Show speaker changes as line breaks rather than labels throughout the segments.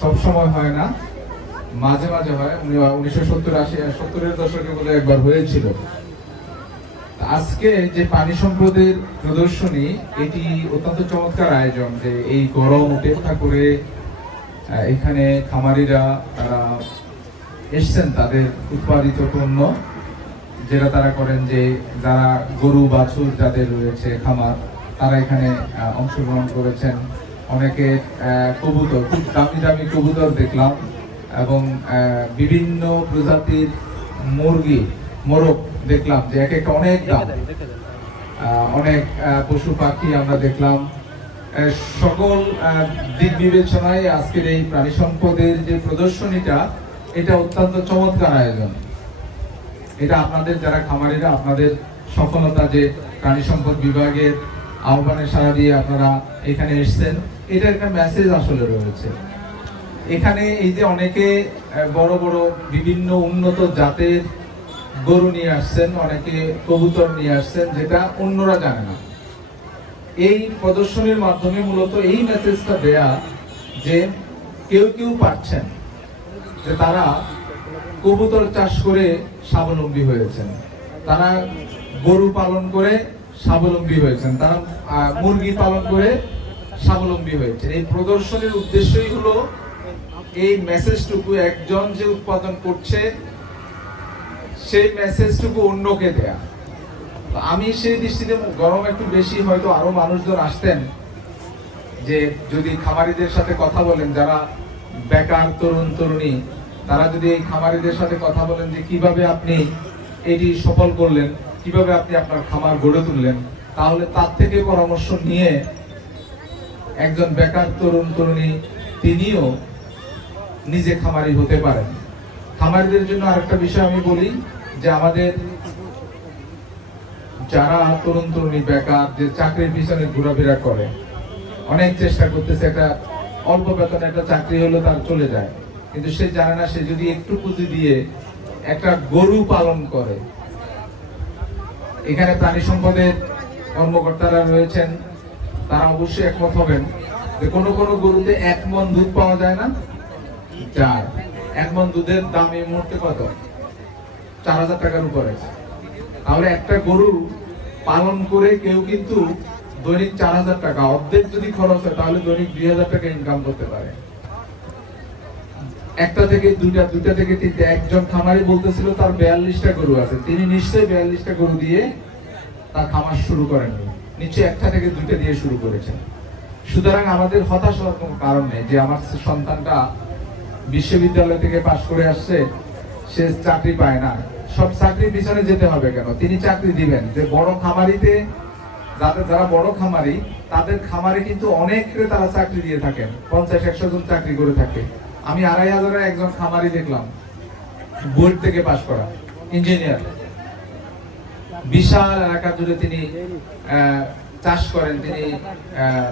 সব সময় হয় না। মাঝে মাঝে হয়। উনিশশো সত্তর আশি সত্তরের দশকে বোধহয় একবার হয়েছিল। আজকে যে পানি সম্পদের প্রদর্শনী, এটি অত্যন্ত চমৎকার আয়োজন যে এই গরম উপেক্ষা করে এখানে খামারিরা, তারা এসছেন তাদের উৎপাদিত পণ্য, যেটা তারা করেন যে যারা গরু, বাছুর যাদের রয়েছে খামার, তারা এখানে অংশগ্রহণ করেছেন। অনেকে কবুতর খুব দামি দামি কবুতর দেখলাম এবং বিভিন্ন প্রজাতির মুরগি মোরগ দেখলাম যে এক একটা অনেক দাম। অনেক পশু পাখি আমরা দেখলাম। সকল দিক বিবেচনায় আজকের এই প্রাণী সম্পদের যে প্রদর্শনীটা এটা অত্যন্ত চমৎকার আয়োজন। এটা আপনাদের যারা খামারিরা আপনাদের সফলতা যে প্রাণী সম্পদ বিভাগের আহ্বানে সাড়া দিয়ে আপনারা এখানে এসেছেন। এটা একটা মেসেজ আসলে রয়েছে। এখানে এই যে অনেকে বড় বড় বিভিন্ন উন্নত জাতের গরু নিয়ে আসছেন, অনেকে কবুতর নিয়ে আসছেন, যেটা অন্যরা জানে না। এই প্রদর্শনীর মাধ্যমে মূলত এই মেসেজটা দেয়া যে কেউ কেউ পাচ্ছেন যে তারা কবুতর চাষ করে স্বাবলম্বী হয়েছেন। তারা গরু পালন করে স্বাবলম্বী হয়েছেন, তারা মুরগি পালন করে স্বাবলম্বী হয়েছেন এই প্রদর্শনীর উদ্দেশ্যই হলো এই মেসেজটুকু একজন যে উৎপাদন করছে, সেই মেসেজটুকু অন্যকে দেয়া। আমি সেই দৃষ্টিতে গরম একটু বেশি, হয়তো আরও মানুষজন আসতেন যে যদি খামারিদের সাথে কথা বলেন, যারা বেকার তরুণ, তরুণী, তারা যদি এই খামারিদের সাথে কথা বলেন যে কীভাবে আপনি এটি সফল করলেন, কীভাবে আপনি আপনার খামার গড়ে তুললেন, তাহলে তার থেকে পরামর্শ নিয়ে একজন বেকার তরুণ তরুণী, তিনিও নিজে খামারি হতে পারেন। খামারিদের জন্য আরেকটা বিষয় আমি বলি যে আমাদের যারা তরুণ তরুণী, বেকার, যে চাকরির পিছনে ঘোরাফেরা করে, অনেক চেষ্টা করতেছে একটা অল্প বেতনে একটা চাকরি হলো তার চলে যায়। কিন্তু সে জানে না, সে যদি একটু পুঁজি দিয়ে একটা গরু পালন করে, এখানে প্রাণী সম্পদের কর্মকর্তারা রয়েছেন তারা অবশ্যই একমত হবেন যে কোনো কোনো গরুতে এক মন দুধ পাওয়া যায় না? চার। এক মন দুধের দাম এই মুহূর্তে কত? চার হাজার টাকার উপরে। তাহলে একটা গরু পালন করে কেউ কিন্তু দৈনিক চার হাজার টাকা, অর্ধেক যদি খরচ হয়, তাহলে দৈনিক দুই হাজার টাকা ইনকাম করতে পারে। একটা থেকে দুইটা দুইটা থেকে তিনটা। একজন খামারি বলতেছিল, তার বিয়াল্লিশটা গরু আছে। তিনি নিশ্চয়ই বিয়াল্লিশটা গরু দিয়ে তার খামার শুরু করেননি। নিশ্চয়ই একটা থেকে দুইটা দিয়ে শুরু করেছেন। সুতরাং আমাদের হতাশ হওয়ার কোনো কারণ নেই যে আমার সন্তানটা বিশ্ববিদ্যালয় থেকে পাশ করে আসছে, সে চাকরি পায় না। সব চাকরির পিছনে যেতে হবে কেন? তিনি চাকরি দিবেন। যে বড় খামারিতে যাদের, যারা বড় খামারি, তাদের খামারে কিন্তু অনেক তারা চাকরি দিয়ে থাকেন। পঞ্চাশ, একশো জন চাকরি করে থাকে। আমি আড়াই হাজারের একজন খামারি দেখলাম, বোর্ড থেকে পাশ করা, ইঞ্জিনিয়ার। বিশাল এলাকা জুড়ে তিনি চাষ করেন। তিনি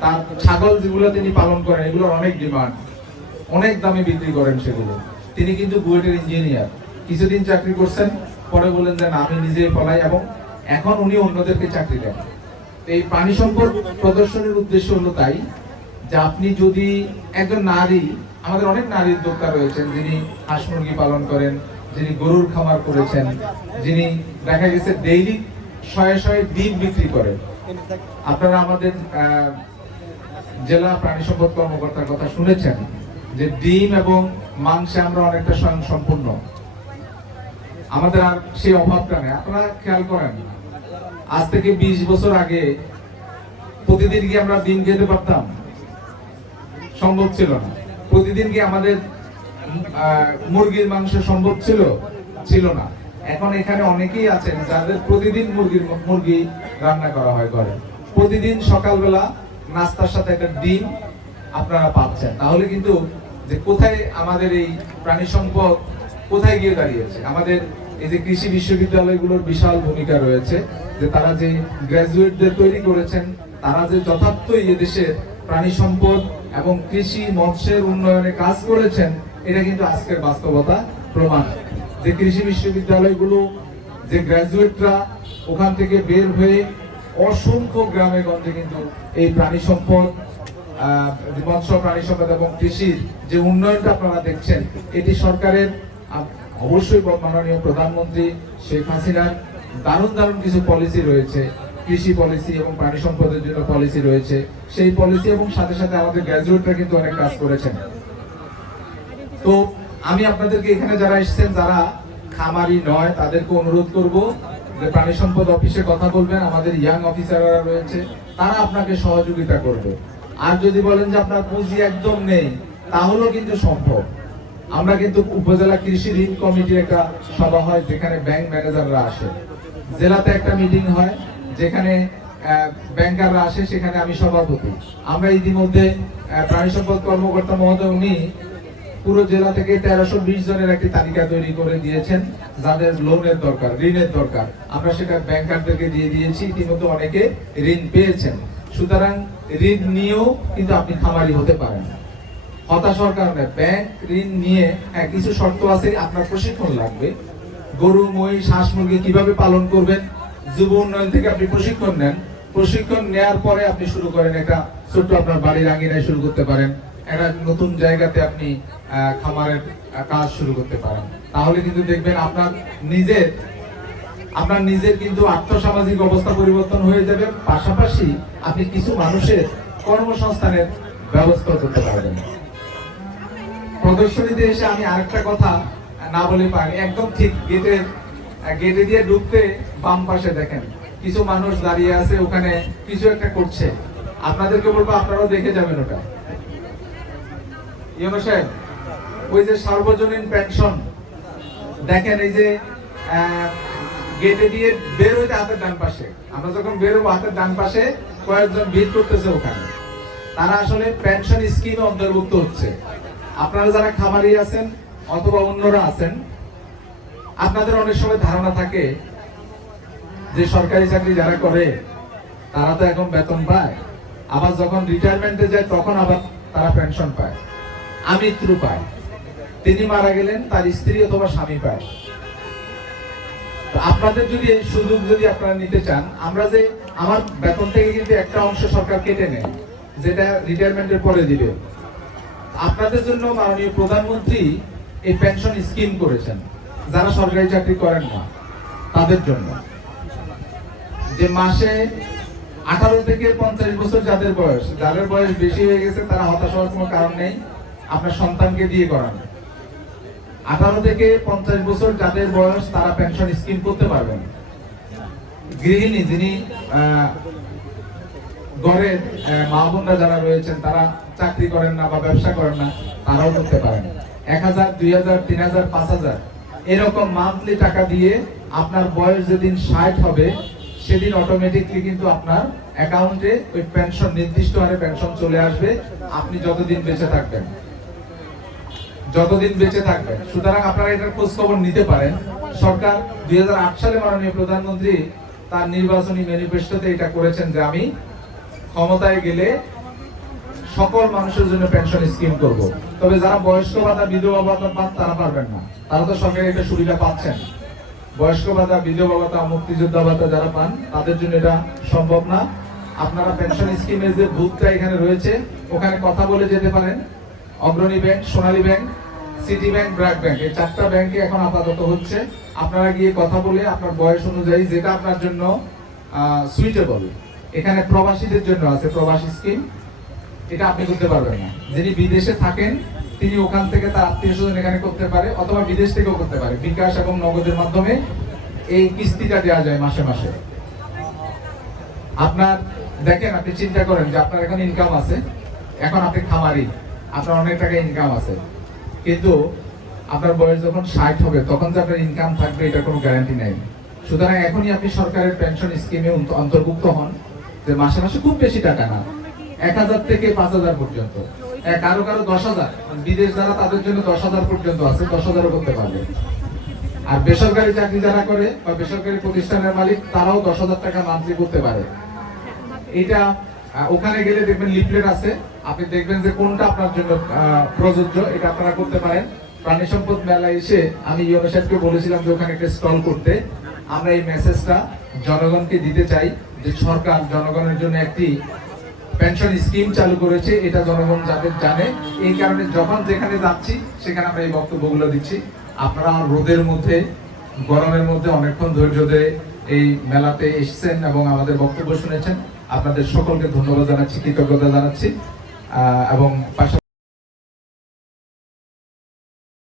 তার ছাগল যেগুলো তিনি পালন করেন, এগুলোর অনেক ডিমান্ড। অনেক দামে বিক্রি করেন সেগুলো। তিনি কিন্তু বুয়েটের ইঞ্জিনিয়ার। কিছুদিন চাকরি করছেন, পরে বলেন যে আমি নিজেই পলাই এবং এখন উনি অন্যদেরকে চাকরি দেন। এই প্রাণী সম্পদ প্রদর্শনের উদ্দেশ্য হলো তাই যে, আপনি যদি একজন নারী, আমাদের অনেক নারী উদ্যোক্তা রয়েছেন, যিনি হাঁস মুরগি পালন করেন যিনি গরুর খামার করেছেন, যিনি দেখা গেছে ডেইলি শয়ে শয়ে ডিম বিক্রি করেন। আপনারা আমাদের জেলা প্রাণী সম্পদ কর্মকর্তার কথা শুনেছেন যে ডিম এবং মাংসে আমরা অনেকটা স্বয়ং সম্পূর্ণ আমাদের আর সেই অভাবটা নেই। আপনারা খেয়াল করেন, আজ থেকে বিশ বছর আগে প্রতিদিন কি আমরা ডিম খেতে পারতাম? সম্ভব ছিল না। প্রতিদিন কি আমাদের মুরগির মাংস সম্ভব ছিল ছিল না। এখন এখানে অনেকেই আছেন যাদের প্রতিদিন মুরগির মুরগি রান্না করা হয় ঘরে। প্রতিদিন সকালবেলা নাস্তার সাথে একটা ডিম আপনারা পাচ্ছেন। তাহলে কিন্তু যে কোথায় আমাদের এই প্রাণী সম্পদ কোথায় গিয়ে দাঁড়িয়েছে? আমাদের এই যে কৃষি বিশ্ববিদ্যালয়গুলোর বিশাল ভূমিকা রয়েছে যে তারা যে গ্রাজুয়েটদের তৈরি করেছেন, তারা যে যথার্থই এদেশের প্রাণী সম্পদ এবং কৃষি মৎস্যের উন্নয়নে কাজ করেছেন এটা কিন্তু আজকের বাস্তবতা, প্রমাণ। যে কৃষি বিশ্ববিদ্যালয়গুলো, যে গ্রাজুয়েটরা ওখান থেকে বের হয়ে অসংখ্য গ্রামে গঞ্জে কিন্তু এই প্রাণী সম্পদ মৎস্য প্রাণী সম্পদ এবং কৃষির যে উন্নয়নটা আপনারা দেখছেন, এটি সরকারের অবশ্যই মাননীয় প্রধানমন্ত্রী শেখ হাসিনার দারুণ দারুণ কিছু পলিসি রয়েছে, কৃষি পলিসি এবং প্রাণী সম্পদের জন্য পলিসি রয়েছে। সেই পলিসি এবং সাথে সাথে আমাদের গ্র্যাজুয়েটরা কিন্তু অনেক কাজ করেছেন। তো আমি আপনাদেরকে এখানে যারা এসেছেন, যারা খামারি নয়, তাদেরকে অনুরোধ করব যে প্রাণী সম্পদ অফিসে কথা বলবেন। আমাদের ইয়াং অফিসাররা রয়েছে, তারা আপনাকে সহযোগিতা করবে। আর যদি বলেন যে আপনার পুঁজি একদম নেই, তাহলেও কিন্তু সম্ভব। আমরা কিন্তু উপজেলা কৃষি ঋণ কমিটির একটা সভা হয়, যেখানে ব্যাংক ম্যানেজাররা আসে। জেলাতে একটা মিটিং হয়, যেখানে ব্যাংকাররা আসে, সেখানে আমি সভাপতি। আমরা ইতিমধ্যে প্রাণী সম্পদ কর্মকর্তা মহোদয়, উনি পুরো জেলা থেকে তেরোশো বিশ জনের একটি তালিকা তৈরি করে দিয়েছেন যাদের লোনের দরকার ঋণের দরকার। আমরা সেটা ব্যাংকারদেরকে দিয়ে দিয়েছি ইতিমধ্যে অনেকে ঋণ পেয়েছেন। সুতরাং ঋণ নিয়েও কিন্তু আপনি খামারি হতে পারেন। হতাশার কারণে ব্যাংক ঋণ নিয়ে হ্যাঁ, কিছু শর্ত আছে আপনার প্রশিক্ষণ লাগবে। গরু মহিষ হাঁস মুরগি কীভাবে পালন করবেন? যুব উন্নয়ন থেকে আপনি প্রশিক্ষণ নেন। প্রশিক্ষণ নেয়ার পরে আপনি শুরু করেন একটা ছোট্ট আপনার বাড়ির আঙিনায় শুরু করতে পারেন। একটা নতুন জায়গাতে আপনি খামারের কাজ শুরু করতে পারেন। তাহলে কিন্তু দেখবেন আপনার নিজের আপনার নিজের কিন্তু আর্থসামাজিক অবস্থা পরিবর্তন হয়ে যাবে। পাশাপাশি আপনি কিছু মানুষের কর্মসংস্থানের ব্যবস্থা করতে পারবেন। প্রদর্শনীতে এসে আমি আরেকটা কথা না বলে পারি। একদম ঠিক গেটে গেটে দিয়ে ঢুকতে বাম পাশে দেখেন, কিছু মানুষ দাঁড়িয়ে আছে, ওখানে কিছু একটা করছে। আপনাদেরকে বলব, আপনারাও দেখে যাবেন ওটা। ইয়নো ওই যে সার্বজনীন পেনশন দেখেন এই যে গেটে দিয়ে বের হইতে হাতের ডান পাশে। আমরা যখন বেরোবো হাতের ডান পাশে, কয়েকজন ভিড় করতেছে ওখানে। তারা আসলে পেনশন স্কিমে অন্তর্ভুক্ত হচ্ছে। আপনারা যারা খামারি আছেন অথবা অন্যরা আছেন, আপনাদের অনেক সময় ধারণা থাকে যে সরকারি চাকরি যারা করে, তারা তো এখন বেতন পায়। আবার যখন রিটায়ারমেন্টে যায়, তখন আবার তারা পেনশন পায়। আমৃত্যু পায়। তিনি মারা গেলেন, তার স্ত্রী অথবা স্বামী পায়। আপনাদের যদি এই সুযোগ যদি আপনারা নিতে চান, আমরা যে আমার বেতন থেকে কিন্তু একটা অংশ সরকার কেটে নেয়, যেটা রিটায়ারমেন্টের পরে দিবে। আপনাদের জন্য মাননীয় প্রধানমন্ত্রী এই পেনশন স্কিম করেছেন। যারা সরকারি চাকরি করেন না, তাদের জন্য। যে মাসে আঠারো থেকে পঞ্চাশ বছর যাদের বয়স যাদের বয়স বেশি হয়ে গেছে, তারা হতাশ হওয়ার কোনো কারণ নেই। আপনার সন্তানকে দিয়ে করান। আঠারো থেকে পঞ্চাশ বছর যাদের বয়স, তারা পেনশন স্কিম করতে পারবেন গৃহিণী যিনি ঘরের মা বোনরা যারা রয়েছেন, তারা চাকরি করেন না বা ব্যবসা করেন না, তারাও করতে পারেন। এক হাজার, দুই হাজার, তিন হাজার, পাঁচ হাজার, এরকম মান্থলি টাকা দিয়ে আপনার বয়স যেদিন ষাট হবে, সেদিন অটোমেটিকলি কিন্তু আপনার অ্যাকাউন্টে ওই পেনশন নির্দিষ্ট হারে পেনশন চলে আসবে। আপনি যতদিন বেঁচে থাকবেন। যতদিন বেঁচে থাকবেন সুতরাং আপনারা এটার খোঁজ খবর নিতে পারেন। সরকার দুই সালে মাননীয় প্রধানমন্ত্রী তার নির্বাচনী ম্যানিফেস্টোতে এটা করেছেন যে আমি ক্ষমতায় গেলে সকল মানুষের জন্য পেনশন স্কিম করব। তবে যারা বয়স্ক ভাতা বিধবা ভাতা পান তারা পারবেন না। তারা তো সরকারি একটা সুবিধা পাচ্ছেন। বয়স্ক ভাতা বিধবা ভাতা মুক্তিযোদ্ধা ভাতা যারা পান, তাদের জন্য এটা সম্ভব না। আপনারা পেনশন স্কিমের যে বুথটা এখানে রয়েছে, ওখানে কথা বলে যেতে পারেন। Agrani bank, Sonali bank city bank BRAC bank এই চারটা ব্যাংকে এখন আপাতত হচ্ছে। আপনারা গিয়ে কথা বলে আপনার বয়স অনুযায়ী যেটা আপনার জন্য সুইটেবল এখানে প্রবাসীদের জন্য আছে, প্রবাসী স্কিম এটা আপনি করতে পারবেন না। যিনি বিদেশে থাকেন, তিনি ওখান থেকে তার আত্মীয় স্বজন এখানে করতে পারে, অথবা বিদেশ থেকেও করতে পারে। বিকাশ এবং নগদের মাধ্যমে এই কিস্তিটা দেওয়া যায় মাসে মাসে। আপনার, দেখেন আপনি চিন্তা করেন যে আপনার এখন ইনকাম আছে। এখন আপনি খামারি। আপনার অনেক টাকা ইনকাম আছে। কিন্তু আপনার বয়স যখন ষাট হবে, তখন যে আপনার ইনকাম থাকবে এটা কোনো গ্যারান্টি নেই। সুতরাং এখনই আপনি সরকারের পেনশন স্কিমে অন্তর্ভুক্ত হন, যে মাসে মাসে খুব বেশি টাকা না, এক হাজার থেকে পাঁচ হাজার পর্যন্ত। কারও কারও দশ হাজার বিদেশ যারা তাদের জন্য দশ হাজার পর্যন্ত আছে, দশ হাজারও করতে পারবে। আর বেসরকারি চাকরি যারা করে বা বেসরকারি প্রতিষ্ঠানের মালিক, তারাও দশ হাজার টাকা মান্থলি করতে পারে। এটা ওখানে গেলে দেখবেন লিফলেট আছে। আপনি দেখবেন যে কোনটা আপনার জন্য প্রযোজ্য, এটা আপনারা করতে পারেন। প্রাণী সম্পদ মেলায় এসে আমি ইউনো সাহেবকে বলেছিলাম যে ওখানে একটা স্টল করতে। আমরা এই মেসেজটা জনগণকে দিতে চাই যে সরকার জনগণের জন্য একটি পেনশন স্কিম চালু করেছে, এটা জনগণ যাদের জানে। এই কারণে যখন যেখানে যাচ্ছি, সেখানে আমরা এই বক্তব্যগুলো দিচ্ছি। আপনারা রোদের মধ্যে, গরমের মধ্যে অনেকক্ষণ ধৈর্য ধরে এই মেলাতে এসেছেন এবং আমাদের বক্তব্য শুনেছেন। আপনাদের সকলকে ধন্যবাদ জানাচ্ছি কৃতজ্ঞতা জানাচ্ছি এবং পাশাপাশি